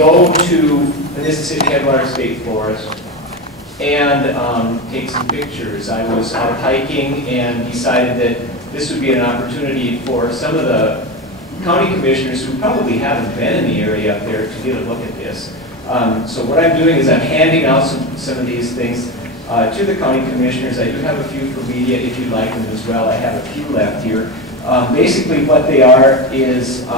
go to the Mississippi Headwater State Forest and take some pictures. I was out hiking and decided that this would be an opportunity for some of the county commissioners who probably haven't been in the area up there to get a look at this. So what I'm doing is I'm handing out some of these things to the county commissioners. I do have a few for media if you'd like them as well. I have a few left here. Basically what they are is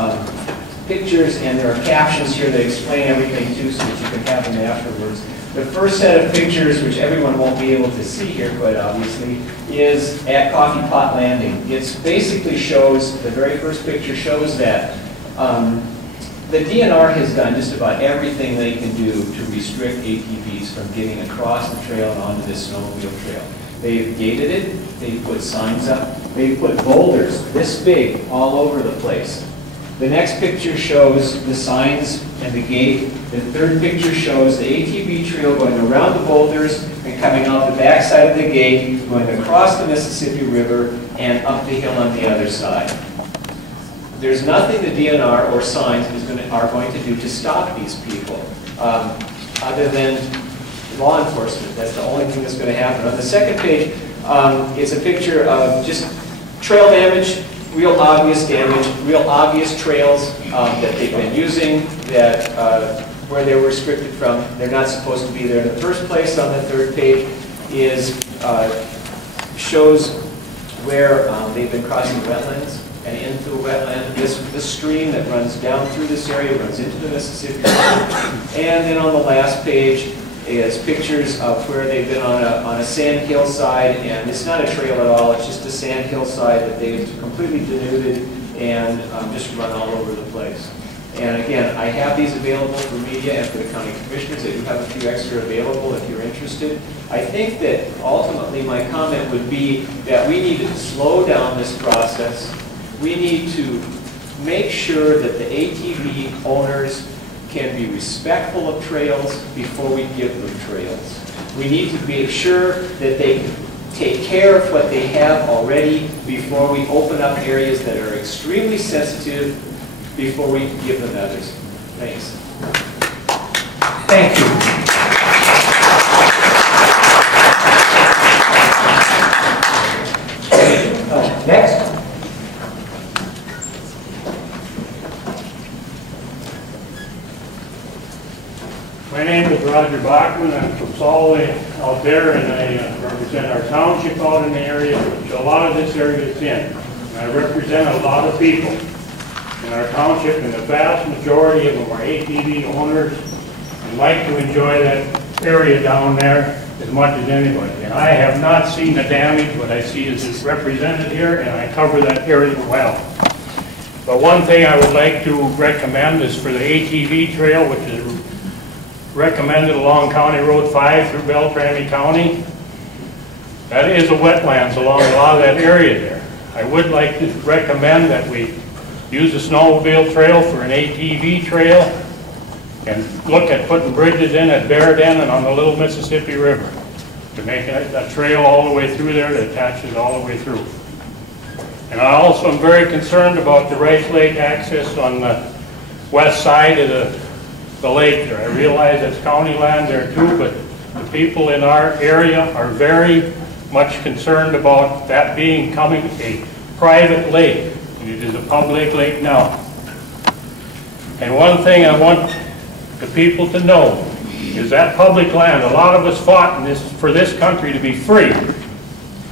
pictures, and there are captions here that explain everything too, so that you can have them afterwards. The first set of pictures, which everyone won't be able to see here quite obviously, is at Coffee Pot Landing. It basically shows, the very first picture shows that the DNR has done just about everything they can do to restrict ATVs from getting across the trail and onto this snowmobile trail. They've gated it, they've put signs up, they've put boulders this big all over the place. The next picture shows the signs and the gate. The third picture shows the ATV trail going around the boulders and coming out the back side of the gate, going across the Mississippi River and up the hill on the other side. There's nothing the DNR or signs are going to do to stop these people, other than law enforcement. That's the only thing that's going to happen. On the second page, it's a picture of just trail damage, real obvious damage, real obvious trails that they've been using, that where they were restricted from. They're not supposed to be there in the first place. On the third page is shows where they've been crossing wetlands and into a wetland. This stream that runs down through this area runs into the Mississippi River. And then on the last page is pictures of where they've been on a sand hillside, and it's not a trail at all, it's just a sand hillside that they've completely denuded and just run all over the place. And again, I have these available for media and for the county commissioners. I do have a few extra available if you're interested. I think that ultimately my comment would be that we need to slow down this process. We need to make sure that the ATV owners can be respectful of trails before we give them trails. We need to make sure that they can take care of what they have already before we open up areas that are extremely sensitive before we give them others. Thanks. Thank you. Next. My name is Roger Bachman. I'm from Solway out there, and I represent our township out in the area, which a lot of this area is in. And I represent a lot of people in our township, and the vast majority of them are ATV owners and like to enjoy that area down there as much as anybody. And I have not seen the damage. What I see is represented here, and I cover that area well. But one thing I would like to recommend is for the ATV trail, which is recommended along County Road 5 through Beltrami County. That is a wetlands along a lot of that area there. I would like to recommend that we use the snowmobile trail for an ATV trail and look at putting bridges in at Barrett and on the Little Mississippi River to make a trail all the way through there that attaches all the way through. And I also am very concerned about the Rice Lake access on the west side of the lake there. I realize it's county land there too, but the people in our area are very much concerned about that becoming a private lake. It is a public lake now. And one thing I want the people to know is that public land, a lot of us fought for this country to be free.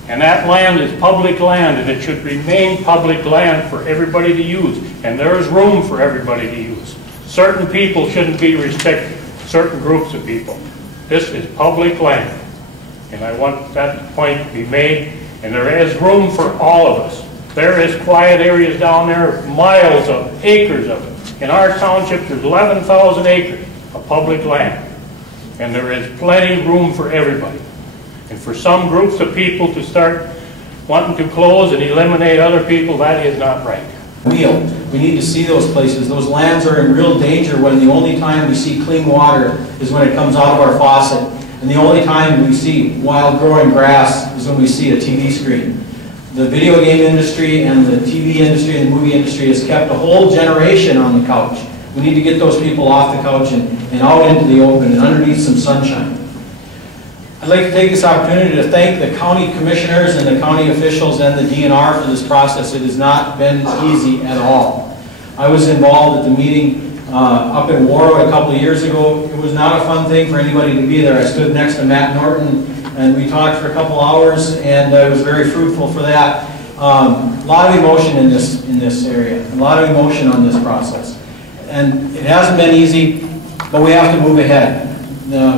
And that land is public land, and it should remain public land for everybody to use. And there is room for everybody to use. Certain people shouldn't be restricted, certain groups of people. This is public land, and I want that point to be made, and there is room for all of us. There is quiet areas down there, miles of acres of it. In our township, there's 11,000 acres of public land, and there is plenty of room for everybody. And for some groups of people to start wanting to close and eliminate other people, that is not right. We need to see those places. Those lands are in real danger when the only time we see clean water is when it comes out of our faucet. And the only time we see wild growing grass is when we see a TV screen. The video game industry and the TV industry and the movie industry has kept a whole generation on the couch. We need to get those people off the couch and out into the open and underneath some sunshine. I'd like to take this opportunity to thank the county commissioners and the county officials and the DNR for this process. It has not been easy at all. I was involved at the meeting up in Warroad a couple of years ago. It was not a fun thing for anybody to be there. I stood next to Matt Norton and we talked for a couple hours, and it was very fruitful for that. A lot of emotion in this area, a lot of emotion on this process. And it hasn't been easy, but we have to move ahead.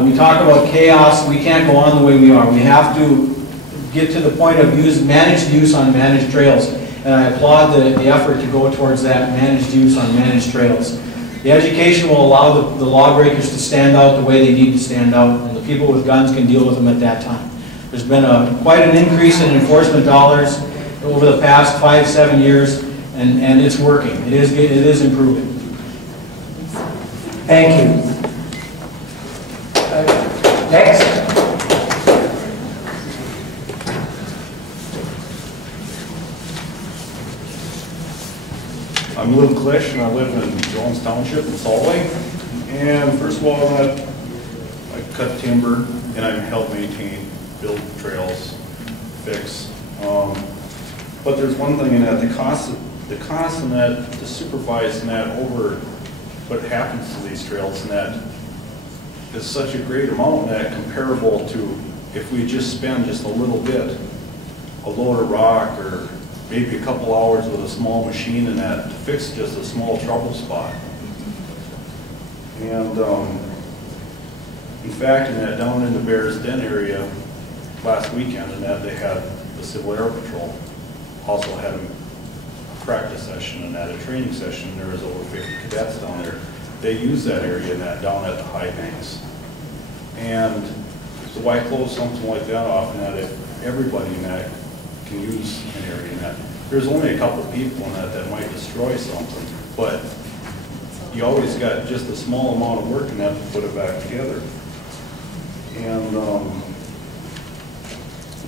We talk about chaos. We can't go on the way we are. We have to get to the point of managed use on managed trails. And I applaud the effort to go towards that managed use on managed trails. The education will allow the lawbreakers to stand out the way they need to stand out, and the people with guns can deal with them at that time. There's been quite an increase in enforcement dollars over the past 5-7 years, and it's working. It is improving. Thank you. Next. I'm Lou Klish, and I live in Jones Township in Salt Lake. And first of all, I cut timber, and I help maintain, build trails, fix. But there's one thing in that, the cost in that, to supervise and that over what happens to these trails and that is such a great amount that comparable to if we just spend just a little bit, a load of rock or maybe a couple hours with a small machine and that to fix just a small trouble spot. And in fact, in that down in the Bears Den area last weekend, and that they had the Civil Air Patrol also had a practice session and that a training session. And there was over 50 cadets down there. They use that area and that down at the high banks. And so why close something like that off and that if everybody in that can use an area in that? There's only a couple people in that might destroy something, but you always got just a small amount of work in that to put it back together. And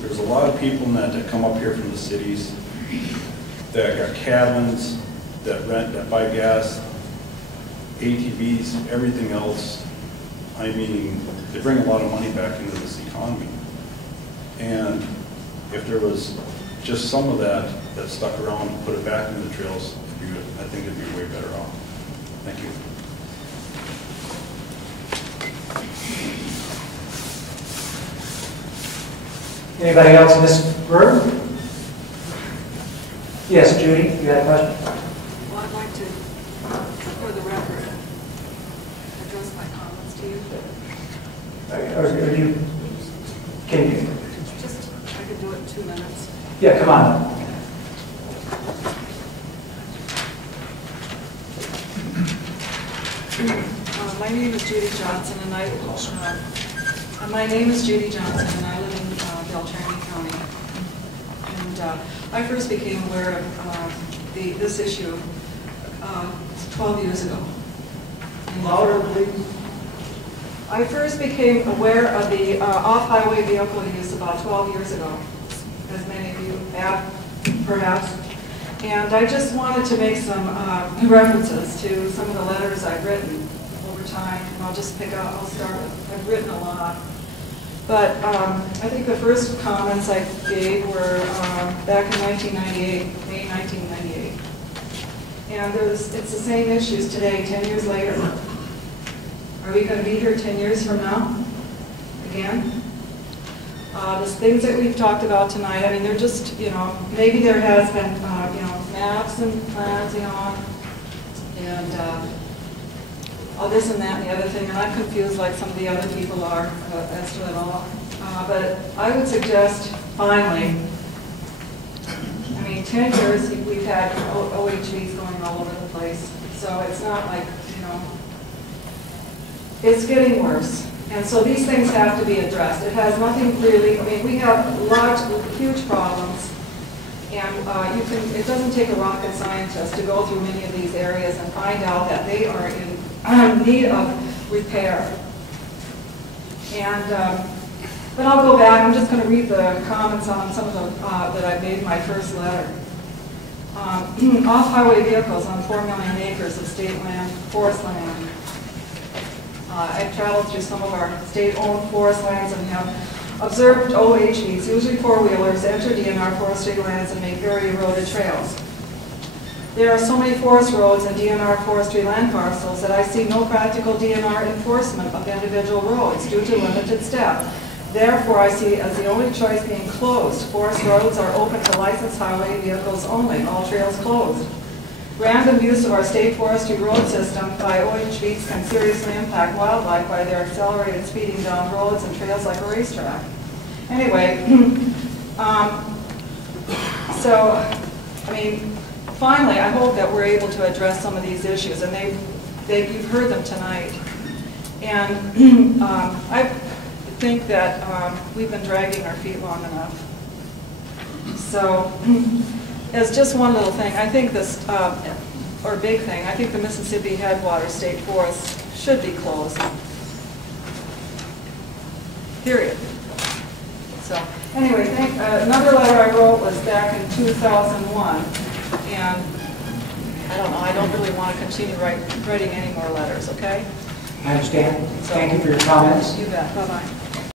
there's a lot of people in that come up here from the cities that got cabins, that rent, that buy gas, ATVs, everything else. I mean, they bring a lot of money back into this economy. And if there was just some of that stuck around and put it back into the trails, I think it'd be way better off. Thank you. Anybody else in this room? Yes, Judy, you had a question? Well, I'd like to, for the record, address my comments to you. Are you, can you? Just, I could do it in 2 minutes. Yeah, come on. My name is Judy Johnson, and I live in Beltrami County. And I first became aware of this issue 12 years ago. Louder, please. I first became aware of the off-highway vehicle use about 12 years ago, as many of you have, perhaps. And I just wanted to make some references to some of the letters I've written over time. And I'll just I'll start with, I've written a lot. But I think the first comments I gave were back in 1998, May 1998. And it's the same issues today, 10 years later. Are we going to be here 10 years from now? Again? The things that we've talked about tonight, I mean, they're just, maybe there has been, maps and plans, and all this and that and the other thing, and I'm confused like some of the other people are as to it all. But I would suggest, finally, 10 years we've had OHVs going all over the place, so it's not like, it's getting worse. And so these things have to be addressed. It has nothing really, we have huge problems, and it doesn't take a rocket scientist to go through many of these areas and find out that they are in need of repair. And, but I'll go back, I'm just going to read the comments on some of the, that I made in my first letter. off-highway vehicles on 4 million acres of state land, forest land. I've traveled through some of our state-owned forest lands and have observed OHVs, usually four-wheelers, enter DNR forestry lands and make very eroded trails. There are so many forest roads and DNR forestry land parcels that I see no practical DNR enforcement of individual roads due to limited staff. Therefore, I see as the only choice being closed. Forest roads are open to licensed highway vehicles only, all trails closed. Random use of our state forestry road system by OHVs can seriously impact wildlife by their accelerated speeding down roads and trails like a racetrack. Anyway, finally, I hope that we're able to address some of these issues, and you've heard them tonight. And I think that we've been dragging our feet long enough. So, as just one little thing, I think this, or big thing, I think the Mississippi Headwaters State Forest should be closed. Period. So, anyway, another letter I wrote was back in 2001, and I don't know, I don't really want to continue writing any more letters, okay? I understand. Thank you for your comments. You bet. Bye-bye.